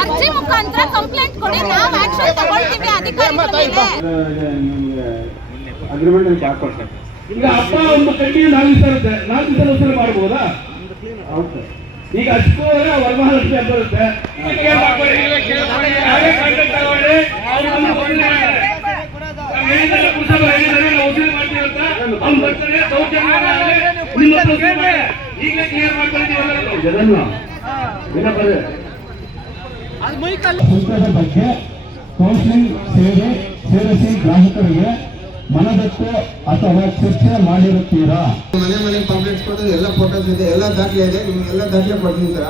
ಅರ್ಜಿ ಮುಖಾಂತರ ಕಂಪ್ಲೇಂಟ್ ಕೊಡಿ, ನಾವು ಆಕ್ಷನ್ ತಗೊಳ್ತೀವಿ ಅಧಿಕಾರಿಗಳ ಅಗ್ರಿಮೆಂಟ್ ಹಾಕೊಡ್ತಾರೆ. ಈಗ ಹಬ್ಬ ಒಂದು ಕಂಟಿನ್ಯೂ 4 ದಿವಸ ಮಾಡಬಹುದಾ? ಹೌದು. ಈಗ ಅಷ್ಟು ವರಮಹಾಲಕ್ಷ್ಮಿ ಹಬ್ಬ ಇರುತ್ತೆ, ಬಗ್ಗೆ ಕೌನ್ಸಿಲಿಂಗ್ ಸೇರಿಸಿ ಗ್ರಾಹಕರಿಗೆ ಮನದಟ್ಟು ಅಥವಾ ಚರ್ಚೆ ಮಾಡಿರುತ್ತೀರಾ? ಮನೆ ಕಂಪ್ಲೇಂಟ್ಸ್ ಕೊಡೋದು ಎಲ್ಲ ಫೋಟೋಸ್ ಇದೆ, ಎಲ್ಲ ದಾಖಲೆ ಇದೆ, ನಿಮ್ಗೆ ಎಲ್ಲ ದಾಖಲೆ ಕೊಡ್ತೀನಿ ಸರ್.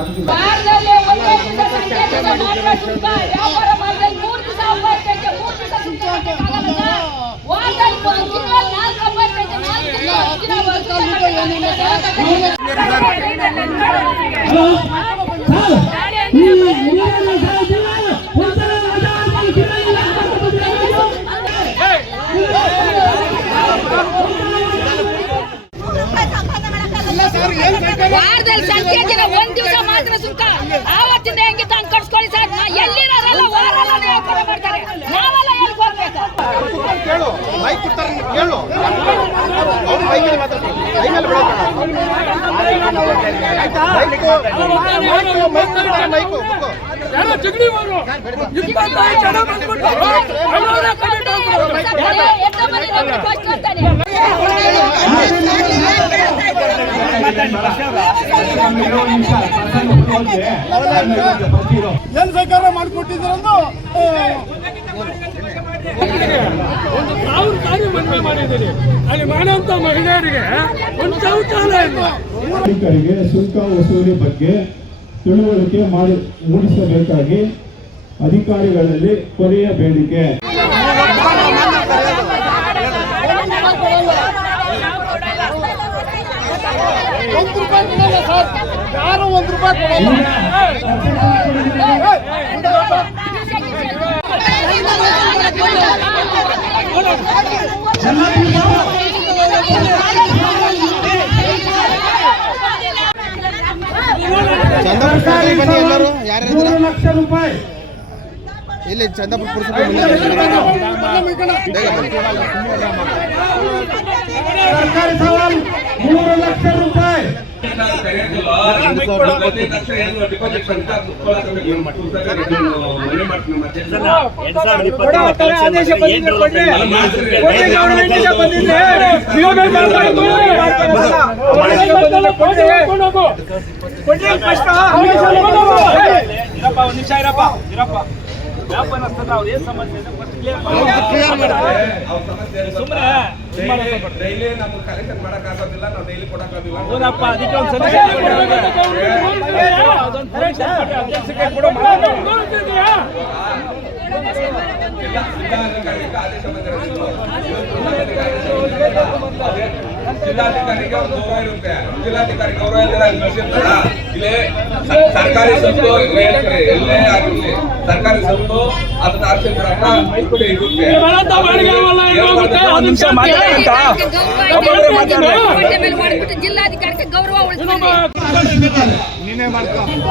ವಾರದಲ್ಲಿ ಸಂಖ್ಯೆ ದಿನ 1 ದಿವಸ ಮಾತ್ರ ಸುಂಕ, ಆವತ್ತಿಂದ ಹೆಂಗೆ ತಂದು ಕಟ್ಸ್ಕೊಳ್ಳಿ ಸರ್. ಎಲ್ಲಿರೋರಲ್ಲ ವಾರಲ್ಲ ವ್ಯಾಪಾರ ಮಾಡ್ತಾರೆ, ನಾವೆಲ್ಲ ಎಲ್ಲಿ ಹೋಗ್ಬೇಕು? ಕೇಳು ಮೈಕ್ ಕೊಡ್ತಾರೆ, ಕೇಳು ಅವ್ರು ಮೈಕಲ್ಲಿ ಮಾತಾಡ್ತಾರೆ, ಮೈಕಲ್ಲಿ ಮೈಕು ಯಾರೋ ಜಗಡಿ ಅವರು 25 ಜನ ಬಂದ್ಬಿಟ್ಟು ಏನ್ ಸರ್ಕಾರ ಮಾಡಿಕೊಟ್ಟಿದ್ರಂದು ಒಂದು 1000 ಕಾರ್ಯ ಮನವಿ ಮಾಡಿದ್ದೀರಿ. ಅಲ್ಲಿ ಮಾಡುವಂತ ಮಹಿಳೆಯರಿಗೆ ಒಂದು ಶೌಚಾಲಯ ನಾಗರಿಕರಿಗೆ ಶುಲ್ಕ ವಸೂಲಿ ಬಗ್ಗೆ ತಿಳುವಳಿಕೆ ಮೂಡಿಸಬೇಕಾಗಿ ಅಧಿಕಾರಿಗಳಲ್ಲಿ ಕೊನೆಯ ಬೇಡಿಕೆ. ಯಾರು ₹1 ಎಲ್ಲರೂ ಯಾರು ₹3 ಲಕ್ಷ ಇಲ್ಲಿ ಚಂದಾಪುರ ಪುರಸಭೆ ಸರ್ಕಾರಿ ಸವಾಲ್ ₹3 ಲಕ್ಷ. ಡೈಲಿ ನಮ್ಗೆ ಕಲೆಕ್ಷನ್ ಮಾಡಕ್ಕಾಗೋದಿಲ್ಲ, ನಾವು ಡೈಲಿ ಕೊಡಕ್ಕಾಗೋದಿಲ್ಲ. ಜಿಲ್ಲಾಧಿಕಾರಿಗೆ ಒಂದು ಗೌರವ ಇರುತ್ತೆ, ಜಿಲ್ಲಾಧಿಕಾರಿ ಗೌರವ ಇಲ್ಲದೆ ಇಲ್ಲಿ ಸರ್ಕಾರಿ ಸೊತ್ತು ಎಲ್ಲೇ ಆಗಿರ್ಲಿ, ಸರ್ಕಾರಿ ಸೊತ್ತು ಅದನ್ನ ಆಕ್ಷೇಪ ಇರುತ್ತೆ. ಜಿಲ್ಲಾಧಿಕಾರಿಗೆ ಗೌರವ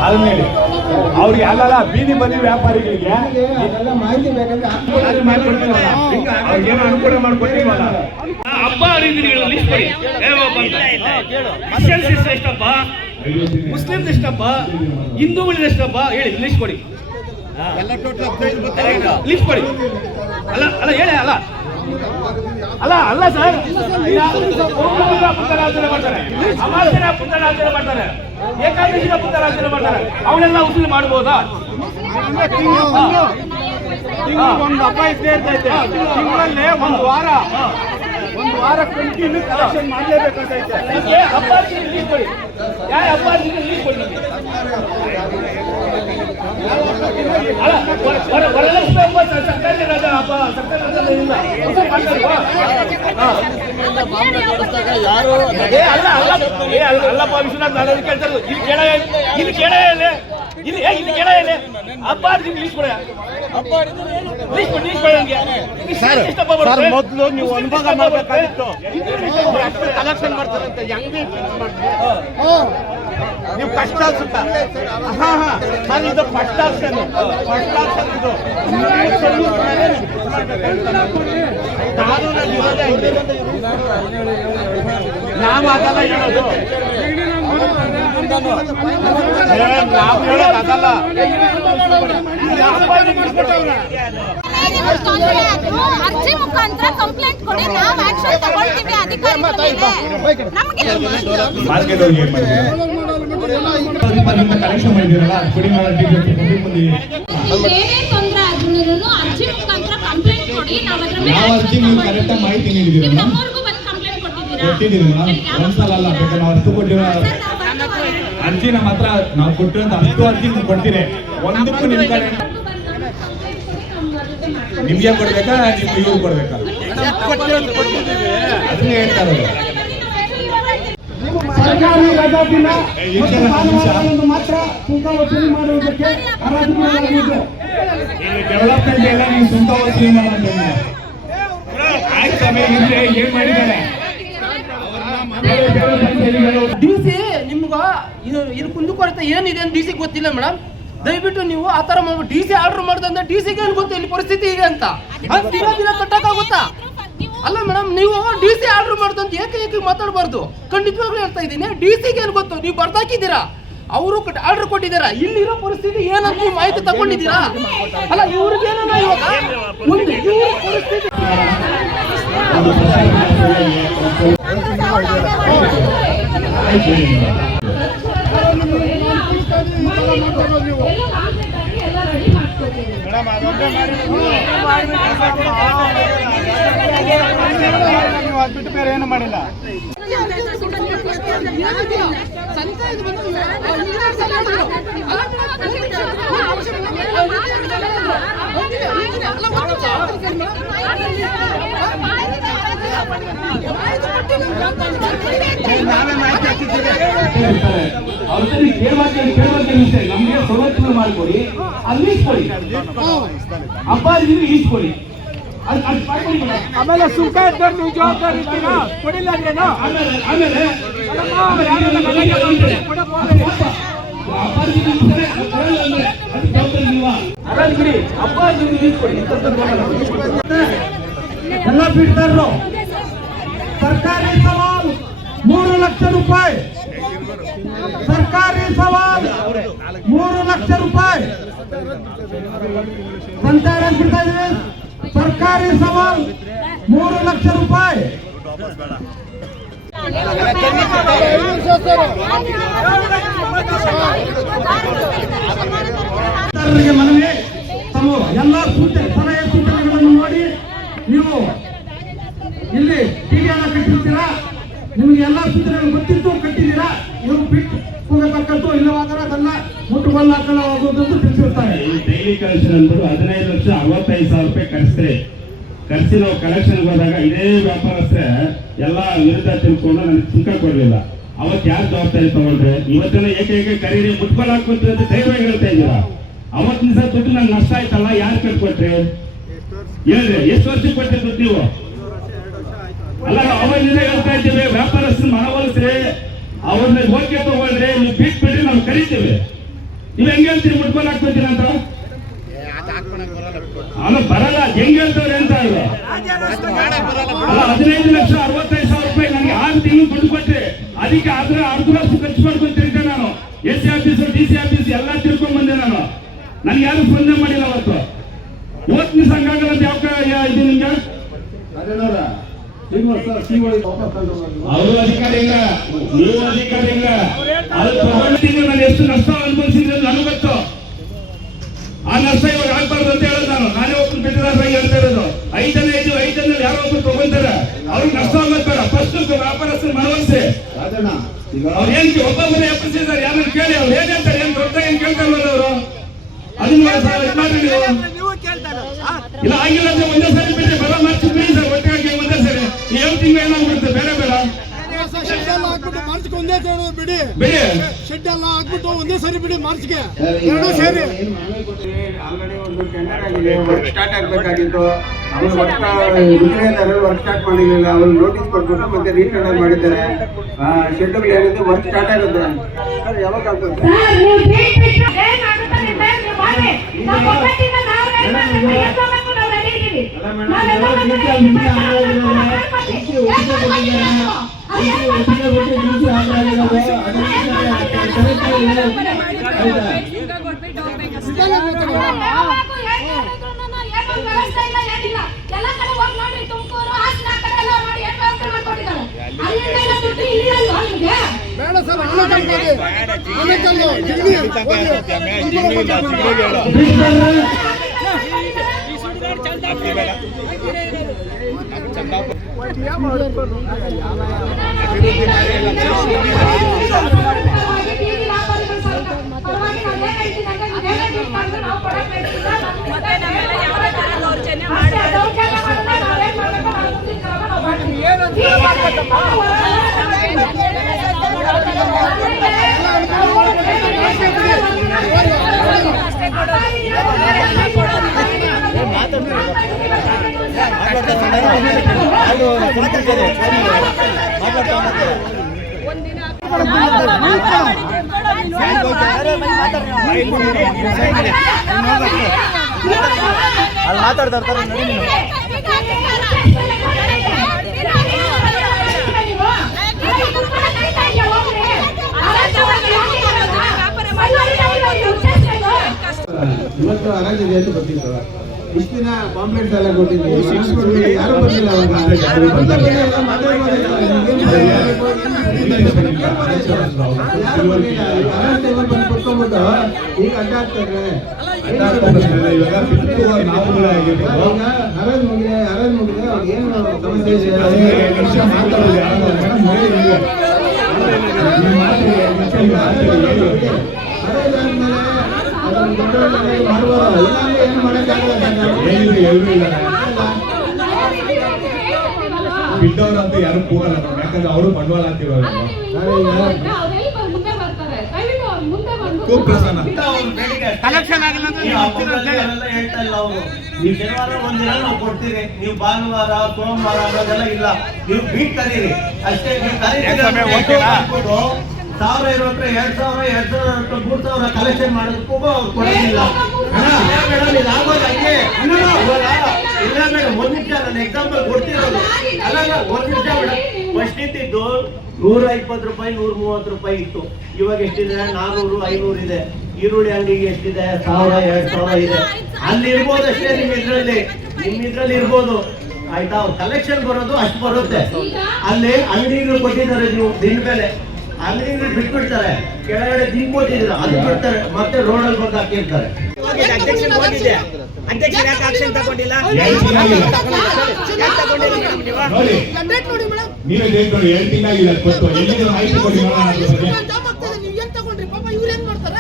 ಆದ್ಮೇಲೆ ಅವ್ರಿಗೆ ಅಲ್ಲ ಬೀದಿ ಬದಿ ವ್ಯಾಪಾರಿಗಳಿಗೆ ಮಾಹಿತಿ ಬೇಕಂದ್ರೆ ಅವ್ರಿಗೇನು ಅನುಕೂಲ ಮಾಡ್ಕೊಟ್ಟಿಲ್ವಲ್ಲ. ಹಬ್ಬ ಹರಿದಿನಗಳು ಲಿಸ್ಟ್ ಕೊಡಿ. ಕ್ರಿಶ್ಚಿಯನ್ಸ್ ಎಷ್ಟಪ್ಪ, ಮುಸ್ಲಿಮ್ಸ್ ಎಷ್ಟಪ್ಪ, ಹಿಂದೂಗಳು ಎಷ್ಟಪ್ಪ ಹೇಳಿ, ಲಿಸ್ಟ್ ಕೊಡಿ. ಲಿಸ್ಟ್ ಕೊಡಿ. ಅಲ್ಲ ಅಲ್ಲ ಹೇಳಿ, ಅಲ್ಲ ಅಲ್ಲ ಅಲ್ಲ ಸರ್, ಪುತ್ತರಾಚರಣೆ ಮಾಡ್ತಾರೆ, ಅಮಾವಾಸ್ಯೆನ ಪುತ್ತರಾಚರಣೆ ಮಾಡ್ತಾರೆ, ಏಕಾದಶಿನ ಪುತ್ತರಾಚರಣೆ ಮಾಡ್ತಾರೆ, ಅವಳೆಲ್ಲ ಉಸಿರು ಮಾಡ್ಬೋದಾ? ಒಂದು ಹಬ್ಬ ಇದ್ದೇ ಇರ್ತೈತೆ, ತಿಂಗಳಲ್ಲೇ ಒಂದು ವಾರ ಕಂಟಿನ್ಯೂ ಕಲೆಕ್ಷನ್ ಮಾಡಲೇಬೇಕಾಗೈತೆ. ಹಬ್ಬ ಲೀಸ್ ಕೊಡಿ, ಯಾರ ಹಬ್ಬ ಲೀಸ್ ಕೊಡಿ. ವರಲಕ್ಷ್ಮಿ ಹಬ್ಬ ಸರ್ಕಾರಿ ರಜಾ ಹಬ್ಬ, ಸರ್ಕಾರಿ ರಜಾ ಇಲ್ಲ ಅಲ್ಲಪ್ಪ ವಿಶ್ವನಾಥ್, ನಾನು ಅದಕ್ಕೆ ಕೇಳ್ತಾ ಇರೋದು. ಇಲ್ಲಿ ಕೇಳ ಹಬ್ಬ ಲೀಸ್ ಕೊಡ. ಸರ್ ಮೊದಲು ನೀವು ಅನುಭವ ಮಾಡಬೇಕಾಗಿತ್ತು. ಎಷ್ಟು ಕಲೆಕ್ಷನ್ ಮಾಡ್ತಾರಂತೆ ಹೆಂಗೆ ನೀವು ಕಷ್ಟ ಅನ್ಸುತ್ತಾ? ಸರ್ ಇದು ಫಸ್ಟ್ ಆಪ್ಷನ್ ಇದು ನಾವು ಅದಲ್ಲ ಹೇಳೋದು, ನಾವು ಹೇಳೋದು ಅದಲ್ಲ. ಅರ್ಜಿ ಮುಖಾಂತರ ಕಂಪ್ಲೇಂಟ್ ಕೊಡಿ, ನಾವು ಆಕ್ಷನ್ ತಗೊಳ್ತೀವಿ ಅಧಿಕಾರಿಗಳ ಕಲೆಕ್ಷನ್ ಮಾಡಿದಿರಲ್ಲ ಏನೇ ತೊಂದರೆ ಆದ್ರೂ ಅರ್ಜಿ ಮುಖಾಂತರ ಕಂಪ್ಲೇಂಟ್ ಕೊಡಿ, ನಾವು ಅದ್ರ ಮೇಲೆ ಅರ್ಜಿ ನೀವು ಕರೆಕ್ಟಾಗಿ ಮಾಹಿತಿ ನೀಡಿದ್ದೀರಾ? ನಮ್ಮವರೆಗೂ ಬಂದು ಕಂಪ್ಲೇಂಟ್ ಕೊಟ್ಟಿದ್ದೀರಾ? ಕೊಟ್ಟಿದ್ದೀವಿ ಮೇಡಮ್, ಒಂದ್ಸಲ ಅಲ್ಲ, ಬೇಕಾದ್ರೆ ನಾವು ಅಷ್ಟು ಕೊಟ್ಟಿರೋ ಅರ್ಜಿ ನಮ್ಮ ಹತ್ರ ನಾವು ಕೊಟ್ಟಿರೋಂಥ ಅಷ್ಟು ಅರ್ಜಿ ಕೊಡ್ತೀರಿ. ಒಂದಕ್ಕೂ ನಿಮ್ಮ ಕಡೆ ನಿಮ್ಗೆ ಕೊಡ್ಬೇಕಾ ನಿಮ್ಮ ಇವ್ರು ಕೊಡ್ಬೇಕಾ ಅದನ್ನ ಹೇಳ್ತಾ ಇರೋದು. ಸರ್ಕಾರಿ ರಜಾ ದಿನ ಭಾನುವಾರದಂದು ಮಾತ್ರ ಸುಂಕ ವಸೂಲಿ ಮಾಡುವುದಕ್ಕೆ ಹರಾಜು ಮಾಡಲಾಗಿದೆ. ಡೆವಲಪ್ಮೆಂಟ್ ಎಲ್ಲ ನೀವು ಸುಂಕ ವಸೂಲಿ ಮಾಡೋದು ಆಯ್ತು. ಆಮೇಲೆ ಇದ್ರೆ ಏನ್ ಮಾಡಿದ್ದಾರೆ ಡಿಸಿ ನಿಮ್ಗ ಇದು ಕುಂದುಕೊರತೆ ಏನಿದೆ ಅಂತ ಡಿಸಿ ಗೊತ್ತಿಲ್ಲ ಮೇಡಮ್. ದಯವಿಟ್ಟು ನೀವು ಆ ತರ ಮಾಡ್ಬಿಟ್ಟು ಡಿಸಿ ಆರ್ಡರ್ ಮಾಡ್ದಂದ್ರೆ ಡಿಸಿಗೆ ಏನ್ ಗೊತ್ತು ಇಲ್ಲಿ ಪರಿಸ್ಥಿತಿ ಇದೆ ಅಂತ ದಿನ ಕಟ್ಟಕ್ಕಾಗುತ್ತಾ? ಅಲ್ಲ ಮೇಡಮ್, ನೀವು ಡಿಸಿ ಆರ್ಡರ್ ಮಾಡ್ದಂತ ಏಕೆ ಮಾತಾಡಬಾರ್ದು. ಖಂಡಿತವಾಗ್ಲೂ ಹೇಳ್ತಾ ಇದ್ದೀನಿ, ಡಿಸಿಗೆ ಏನ್ ಗೊತ್ತು, ನೀವು ಬರ್ದಾಕಿದ್ದೀರಾ, ಅವರು ಆರ್ಡರ್ ಕೊಟ್ಟಿದ್ದೀರಾ, ಇಲ್ಲಿರೋ ಪರಿಸ್ಥಿತಿ ಏನಂತ ನೀವು ಮಾಹಿತಿ ತಗೊಂಡಿದ್ದೀರಾ? ಅಲ್ಲ ಇವ್ರಿಗೆ ಏನೋ ಇವಾಗ ಒಂದು ಇವ್ರ ಪರಿಸ್ಥಿತಿ ಬಿಟ್ಟು ಬೇರೆ ಏನು ಮಾಡಿಲ್ಲ. ಅವ್ರಿಗೆ ಕೇಳಬೇಕೆ ನಮ್ಗೆ ಸೌಲಭ್ಯ ಮಾಡಿಕೊಡಿ, ಅಲ್ಲಿ ಈಸ್ಕೊಡಿ, ಅಪ್ಪಾಜಿಗೆ ಈಸ್ಕೊಡಿ. ಆಮೇಲೆ ಸುಂಕ ಇದ್ದವ್ರು ನೀವು ಜವಾಬ್ದಾರಿ ಇರ್ತೀರಾ? ಕೊಡಿಲ್ಲ ಅಂದ್ರೇನು? ಆಮೇಲೆ ಎಲ್ಲ ಬಿಡ್ತಾರು. ಸರ್ಕಾರಿ ಸವಾಲ್ 3 ಲಕ್ಷ ರೂಪಾಯಿ, ಸರ್ಕಾರಿ ಸವಾಲ್ 3 ಲಕ್ಷ ರೂಪಾಯಿ ಸಂಚಾರ ಬಿಡ್ತಾ ಇದ್ದೀವಿ. ಸರ್ಕಾರಿ ಸವಾಲ್ 3 ಲಕ್ಷ ರೂಪಾಯಿ. ಮನವಿ, ತಮ್ಮ ಎಲ್ಲ ಸಲಹೆ ಸೂಚನೆಗಳನ್ನು ನೋಡಿ ನೀವು ಇಲ್ಲಿ ಟಿವಿಯನ್ನು ಕಟ್ಟಿರ್ತೀರಾ, ನಿಮಗೆ ಎಲ್ಲ ಸೂಚನೆಗಳು ಗೊತ್ತಿತ್ತು, ಕಟ್ಟಿದ್ದೀರಾ. ಇವರು ಬಿಟ್ಟು ಹೋಗತಕ್ಕದ್ದು ಇಲ್ಲವಾದರೆ ಅದನ್ನ ಮುಟ್ಟುಗೊಲ್ಲ ಹಾಕಲು ಹೋಗೋದು ಅಂತ ತಿಳಿಸಿರ್ತಾರೆ. ಡೈಲಿ ಕಲೆಕ್ಷನ್ ಅಂದ್ಬಿಟ್ಟು 15,65,000 ರೂಪಾಯಿ ಖರ್ಚಿದ್ರೆ ಖರ್ಚಿ ನಾವು ಕಲೆಕ್ಷನ್ಗೆ ಹೋದಾಗ ಇದೇ ವ್ಯಾಪಾರಸ್ಥೆ ಎಲ್ಲ ವಿರುದ್ಧ ತಿಳ್ಕೊಂಡು ನನಗೆ ಸುಂಕ ಕೊಡಲಿಲ್ಲ. ಅವತ್ತು ಯಾರು ಜವಾಬ್ದಾರಿ ತಗೊಂಡ್ರೆ? ಇವತ್ತಿನ ಏಕೈಕ ಕರೀರಿ ಮುಟ್ಕೊಂಡು ಹಾಕ್ಕೊತೀವಿ ಅಂತ ಧೈರ್ಯವಾಗಿ ಹೇಳ್ತಾ ಇದ್ದೀರಾ. ಅವತ್ತಿನ ದಿವಸ ದುಡ್ಡು ನಂಗೆ ನಷ್ಟ ಆಯ್ತಲ್ಲ, ಯಾರು ಕಟ್ಕೊಟ್ರಿ ಹೇಳ್ರಿ? ಎಷ್ಟು ವರ್ಷಕ್ಕೆ ಕೊಟ್ಟಿರಿ ದುಡ್ಡು ನೀವು? ಅಲ್ಲ, ಅವತ್ತಿನ ಹೇಳ್ತಾ ಇದ್ದೀವಿ, ವ್ಯಾಪಾರಸ್ಥರು ಮನವೊಲಿಸ್ರಿ, ಅವ್ರನ್ನ ಹೋಗಿ ತಗೊಳ್ರಿ, ನೀವು ಬಿಟ್ಬಿಟ್ರಿ ನಾವು ಕರಿತೀವಿ. ನೀವು ಹೆಂಗೆ ಹೇಳ್ತೀರಿ ಮುಟ್ಕೊಂಡು ಹಾಕ್ಕೊತೀರ ಅಂತ? ಅವನು ಬರಲ್ಲ, ಹೆಂಗ್ ಹೇಳ್ತವ್ರೆ ಅಂತ ಅಲ್ಲ. 15,65,000 ರೂಪಾಯಿ ನನಗೆ 6 ತಿಂಗಳು ದುಡ್ಡು ಕೊಟ್ಟೆ, ಅದಕ್ಕೆ ಆದ್ರೆ ಅರ್ಧ ವರ್ಷ ಖರ್ಚು ಮಾಡ್ಕೊಂತಿರ್ತೆ ನಾನು. S C office, D C office ಎಲ್ಲ ತಿಳ್ಕೊಂಡ್ ಬಂದೆ ನಾನು. ನನಗೆ ಯಾರು ಸ್ಪಂದನೆ ಮಾಡಿಲ್ಲ ಅವತ್ತು. ಇವತ್ತಿನ ಸಂಘಾಗಲ್ಲ ಅಂತ ಯಾವ ಇದು ನಿಮ್ಗೆ? ಅವರು ಅಧಿಕಾರಿ ಇಲ್ಲ, ನೀವು ಅಧಿಕಾರಿ ಇಲ್ಲ. ಅದು ತಗೊಂಡಿದ್ದು ನಾನು ಎಷ್ಟು ನಷ್ಟ ಅನುಭವಿಸಿದ್ರೆ ನನಗೆ ಗೊತ್ತು. ಆ ನಷ್ಟ ಇವಾಗ ಆಗ್ಬಾರ್ದು ಅಂತ ಹೇಳೋದು ನಾನು. ನಾನೇ ಒಬ್ಬರು ಬಿಟ್ಟದಾಗಿ ಹೇಳ್ತಾ ಇರೋದು. 5 ಜನ ಇದ್ದು 5 ಜನ ಯಾರೋ ಒಬ್ರು ತಗೊಂತಾರೆ, ಅವ್ರಿಗೆ ನಷ್ಟ ಆಗೋದು ಬೇಡ. ಫಸ್ಟ್ ವ್ಯಾಪಾರಸ್ಥರು ಮನವೊಲಿಸಿ. ಅವ್ರು ಏನ್ ಒಬ್ಬೊಬ್ಬರೇ ಎಪ್ಪಸಿದ್ದಾರೆ, ಯಾರು ಕೇಳಿ ಅವ್ರು ಏನ್ ಹೇಳ್ತಾರೆ, ಏನ್ ದೊಡ್ಡ ಏನ್ ಕೇಳ್ತಾರಲ್ಲ ಅವರು. ಅದನ್ನ ಮಾಡಿ ಇಲ್ಲ ಆಗಿಲ್ಲ ಅಂದ್ರೆ ಒಂದೇ ಸರಿ ಬಿಟ್ಟರೆ ಬರ ಮಾಡ್ಸಿ ಬಿಡಿ ಸರ್, ಒಟ್ಟಿಗೆ ಒಂದೇ ಸರಿ 7 ತಿಂಗಳು ಏನಾಗ್ಬಿಡುತ್ತೆ, ಬೇಡ ಬೇಡ. ಮಾರ್ಚ್ಗೆ ಒಂದೇ ತೋಡು ಬಿಡಿ, ಬಿಡಿ. ಶೆಡ್ ಎಲ್ಲ ಹಾಕ್ಬಿಟ್ಟು ಒಂದೇ ಸರಿ ಬಿಡಿ ಮಾರ್ಚ್ಗೆ ಎರಡೂ ಸೇರಿ. ಆಲ್ರೆಡಿ ಒಂದು ಟೆಂಡರ್ ಆಗಿದೆ, ವರ್ಕ್ ಸ್ಟಾರ್ಟ್ ಆಗಬೇಕಾಗಿತ್ತು. ಅವರು ವರ್ಕ್ ಸ್ಟಾರ್ಟ್ ಮಾಡಿರಲಿಲ್ಲ. ಅವ್ರು ನೋಟಿಸ್ ಕೊಟ್ಬಿಟ್ಟು ಮತ್ತೆ ರೀಟೆಂಡರ್ ಮಾಡಿದ್ದಾರೆ. ಶೆಡ್ಗಳು ಏನಿದೆ ವರ್ಕ್ ಸ್ಟಾರ್ಟ್ ಆಗುತ್ತೆ. ಯಾವಾಗ ಆಗ್ತದೆ? ಬೇಡ ಸರ್, ಆನೆಕಲ್ಲು, ಜಿಲ್ಲೆ, ಮಾತಾಡ್ತಾರೆ ಇವತ್ತು ಹರಾಜಿದೆ ಅಂತ ಗೊತ್ತಿತ್ತು. ಇಷ್ಟು ದಿನ ಕಾಂಪ್ಲೆಂಟ್ಸ್ ಎಲ್ಲ ಕೊಟ್ಟಿದ್ದೀವಿ, ಯಾರು ಬಂದಿಲ್ಲ. ಕುತ್ಕೊಂಡ್ಬಿಟ್ಟು ಈಗ ಅಡ್ಡಾಡ್ತಾರೆ. ಹರಾಜ್ ಮುಗಿದೆ, ಅವ್ರಿಗೆ ಏನು ಸಮಸ್ಯೆ ಇದೆ? ಬಿಟ್ಟವ್ರಂತೂ ಯಾರು ಕೂಗಲ್ಲ, ಯಾಕಂದ್ರೆ ಅವರು ಬಂಡವಾಳ ಹಾಕಿರೋರು. ಕಲೆಕ್ಷನ್ ಆಗಿಲ್ಲ ಹೇಳ್ತಾ ಇಲ್ಲ ಅವರು. ನೀವು ಶನಿವಾರ ಒಂದಿನ ನಾವು ಕೊಡ್ತೀರಿ, ನೀವು ಭಾನುವಾರ ಸೋಮವಾರ ಅನ್ನೋದೆಲ್ಲ ಇಲ್ಲ. ನೀವು ಬೀಟ್ ಕರೀರಿ ಅಷ್ಟೇ. ನೀವು ಕರೀರಿ 1000 ಇರೋಟ್ರೆ 2000 3000 ಕಲೆಕ್ಷನ್ ಮಾಡೋದಕ್ಕೂ ಅವ್ರು ಕೊಡೋದಿಲ್ಲ. ಮೇಡಮ್ ಇದಾಗೋದು ಹಂಗೆ. ಇಲ್ಲ ಮೇಡಮ್, ಒಂದ್ ನಿಮಿಷ ನಾನು ಎಕ್ಸಾಂಪಲ್ ಕೊಡ್ತಿರೋದು. ಅಲ್ಲ ಒಂದ್ ನಿಮಿಷ ಮೇಡಮ್. ಫಸ್ಟ್ ಇದ್ದಿದ್ದು 120 ರೂಪಾಯಿ 130 ರೂಪಾಯಿ ಇತ್ತು. ಇವಾಗ ಎಷ್ಟಿದೆ? 400 500 ಇದೆ. ಈರುಳ್ಳಿ ಅಂಗಡಿಗೆ ಎಷ್ಟಿದೆ? 1000 2000 ಇದೆ. ಅಲ್ಲಿ ಇರ್ಬೋದು ಅಷ್ಟೇ. ನಿಮ್ಮಿದ್ರಲ್ಲಿ ಇರ್ಬೋದು, ಆಯ್ತಾ? ಅವ್ರು ಕಲೆಕ್ಷನ್ ಬರೋದು ಅಷ್ಟು ಬರುತ್ತೆ. ಅಲ್ಲಿ ಅಂಗಡಿಗಳು ಕೊಟ್ಟಿದ್ದಾರೆ, ನೀವು ದಿನ ಮೇಲೆ ಅಂಗಡಿಗಳು ಬಿಟ್ಬಿಡ್ತಾರೆ. ಕೆಳಗಡೆ ದಿನ ಕೊಟ್ಟಿದ್ದೀರ, ಅದು ಬಿಡ್ತಾರೆ, ಮತ್ತೆ ರೋಡಲ್ಲಿ ಬಂದು ಹಾಕಿರ್ತಾರೆ. ನೀವೇ ಹೇಳ್ಕೊಂಡು 2 ತಿಂಗಳಾಗಿಲ್ಲ ಕೊಟ್ಟು ಎಲ್ಲಿಗೆ ಮಾಹಿತಿ ಕೊಡಿ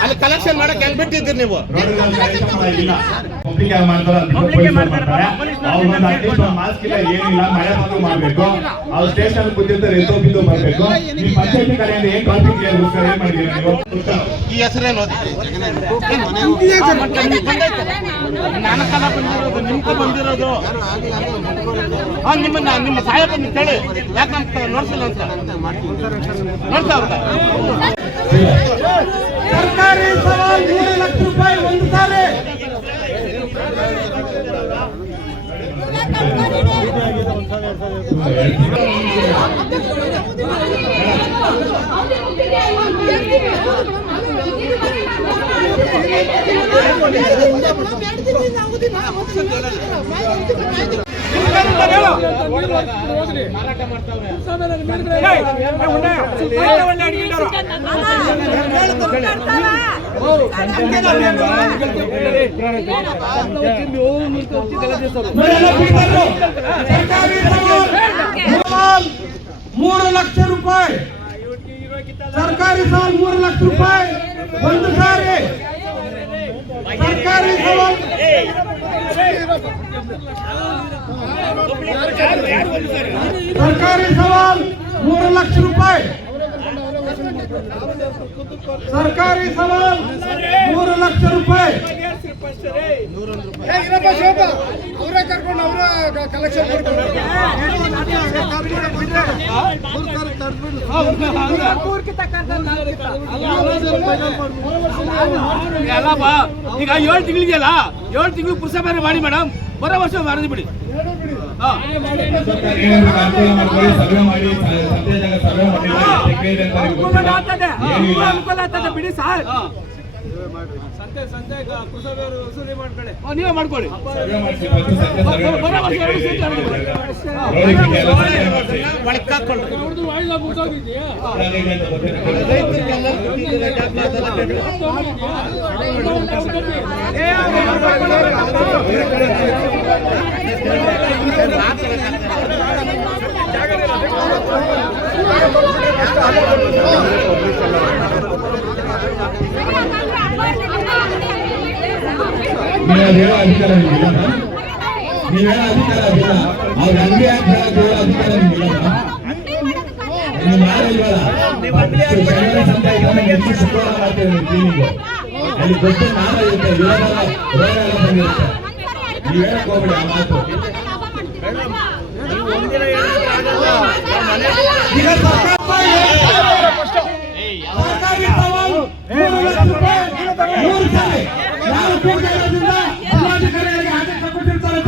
ಅಲ್ಲಿ ಕಲೆಕ್ಷನ್ ಮಾಡಕ್ಕೆ ಎಲ್ಲಿ ಬಿಟ್ಟಿದ್ದೀರಿ ನೀವು? ಮಾಸ್ಕ್ ಇಲ್ಲ, ಏನಿಲ್ಲ, ಮಳೆ ಬಂದು ಮಾಡ್ಬೇಕು. ಅವ್ರು ಸ್ಟೇಷನ್ ಕೂತಿರ್ತಾರೆ, ಎತ್ತೋಗಿದ್ದು ಬರ್ಬೇಕು. ಈ ಪಂಚಾಯತಿ ಕಡೆಯಿಂದ ಏನ್ ಟ್ರಾಫಿಕ್ ಏನ್ ಮಾಡಿದ್ದೀರಾ ನೀವು? ಈ ಹೆಸರೇನು? ಬಂದಿರೋದು ನಿಮ್ಮ ಸಾಹೇಬನ್ನು ಕೇಳಿ, ಯಾಕೆ ನಮ್ಗೆ ನೋಡ್ಸಿಲ್ಲ ಅಂತ ನೋಡ್ತಾ ಸರ್ಕಾರಿ ಸವಾಲ್ 3 ಲಕ್ಷ ರೂಪಾಯಿ ಒಂದು ಸಾರಿ. ಮಾರಾಟ ಮಾಡ್ತಾವ್ರೆ. ಮೂರು ಲಕ್ಷ ರೂಪಾಯಿ ಸರ್ಕಾರಿ ಸವಾಲ್ 3 ಲಕ್ಷ ರೂಪಾಯಿ ಒಂದು ಸಾರಿ. ಸರ್ಕಾರಿ ಸವಾಲ್ ಸರ್ಕಾರಿ ಸವಾಲ್ 3 ಲಕ್ಷ ರೂಪಾಯಿ. ಸರ್ಕಾರಿ ಸವಾಲ್ 3 ಲಕ್ಷ ರೂಪಾಯಿ. ಅವರೇ ಕರ್ಕೊಂಡು ಅವರ ಕಲೆಕ್ಷನ್ ಈಗ 7 ತಿಂಗಳಿಗೆಲ್ಲ 7 ತಿಂಗಳು ಪುರುಷ ಬೇರೆ ಮಾಡಿ ಮೇಡಮ್, ಬರೋ ವರ್ಷ ಮಾಡಿದ್ ಬಿಡಿ. ಸಭೆ ಮಾಡಿ ಸಭೆ ಅನುಕೂಲ ಆಗ್ತದೆ ಬಿಡಿ ಸರ್. ನೀವೇ ಮಾಡ್ಕೊಳ್ಳಿ. ನೀವೇನೋ ಅಧಿಕಾರ ನಿಮ್ಗಿಲ್ಲ, ನೀವೇನೋ ಅಧಿಕಾರ ಇಲ್ಲ. ಅವ್ರ ಅಂಗಡಿ ಹಾಕಿ ಹೇಳೋ ಅಧಿಕಾರ ನಿಮ್ಗಿಲ್ಲ. ನೀವು ಮಾಡಿಲ್ವಲ್ಲ, ಶುಕ್ರವಾರ ಮಾಡ್ತೇವೆ ನೀವು ಕ್ಲೀನಿಂಗ್. ಅಲ್ಲಿ ಗೊತ್ತು ನಾಮ ಇರುತ್ತೆ, ರೋಗ ಎಲ್ಲ ಬಂದಿರುತ್ತೆ. ನೀವು ಹೇಳಕ್ ಹೋಗ್ಬೇಡಿ ಆ ಮಾತು. ಈಗ ಸರ್ಕಾರಿ ಸವಾಲ್ 3 ಲಕ್ಷ ರೂಪಾಯಿ 3 ಸಾರಿ ಯಾರು ಕೂಗಿರೋದ್ರಿಂದ ಜಿಲ್ಲಾಧಿಕಾರಿಗಳಿಗೆ ಆದೇಶ ಕೊಟ್ಟಿರ್ತಾರೆ.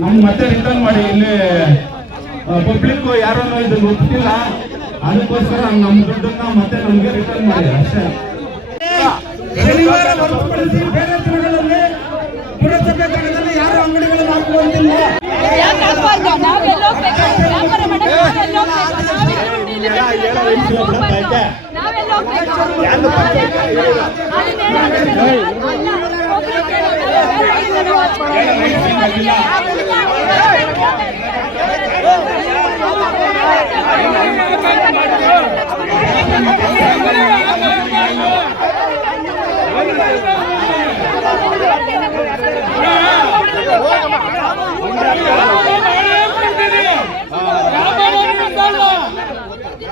ನಮ್ಗೆ ಮತ್ತೆ ರಿಟರ್ನ್ ಮಾಡಿ. ಇಲ್ಲಿ ಪಬ್ಲಿಕ್ ಯಾರನ್ನೋ ಇದನ್ನು ಒಪ್ಪಿಲ್ಲ, ಅದಕ್ಕೋಸ್ಕರ ನಮ್ಮ ದುಡ್ಡನ್ನ ಮತ್ತೆ ನಮ್ಗೆ ರಿಟರ್ನ್ ಮಾಡಿ ಅಷ್ಟೇ. ಶನಿವಾರ ಹೊರತುಪಡಿಸಿ ಬೇರೆ ದಿನಗಳಲ್ಲಿ ಪುರಸಭೆ ಜಾಗದಲ್ಲಿ ಯಾರು ಅಂಗಡಿಗಳನ್ನು ಹಾಕುವಂತಿಲ್ಲ. ಯಾಕೆ ಆಗ್ಬಾರ್ದು? ನಾವೆಲ್ಲ ಹೋಗ್ಬೇಕು, ವ್ಯಾಪಾರ ಮಾಡಕ್ಕೆ ನಾವೆಲ್ಲ ಹೋಗ್ಬೇಕು, ನಾವೆಲ್ಲ ಹೋಗ್ಬೇಕು.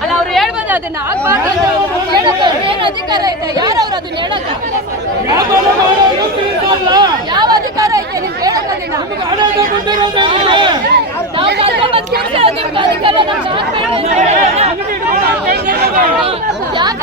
ಅಲ್ಲ, ಅವ್ರು ಹೇಳ್ಬೋದು ಅದನ್ನ ಆಗ್ಬಾರ್ದು ಅಂತ. ಹೇಳಕ್ಕೆ ಏನ್ ಅಧಿಕಾರ ಐತೆ? ಯಾರವ್ರು ಅದನ್ನ ಹೇಳಕ್ಕ? ಯಾವ ಅಧಿಕಾರ ಐತೆ ನಿಮ್ಗೆ ಹೇಳಕ್ ಅದನ್ನ? ನಾವು ಕೆಲಸ ಬಂದು ಕೆಲಸ ನಿಮ್ಗೆ ಅದಕ್ಕೆಲ್ಲ ನಮ್ಗೆ ಯಾರ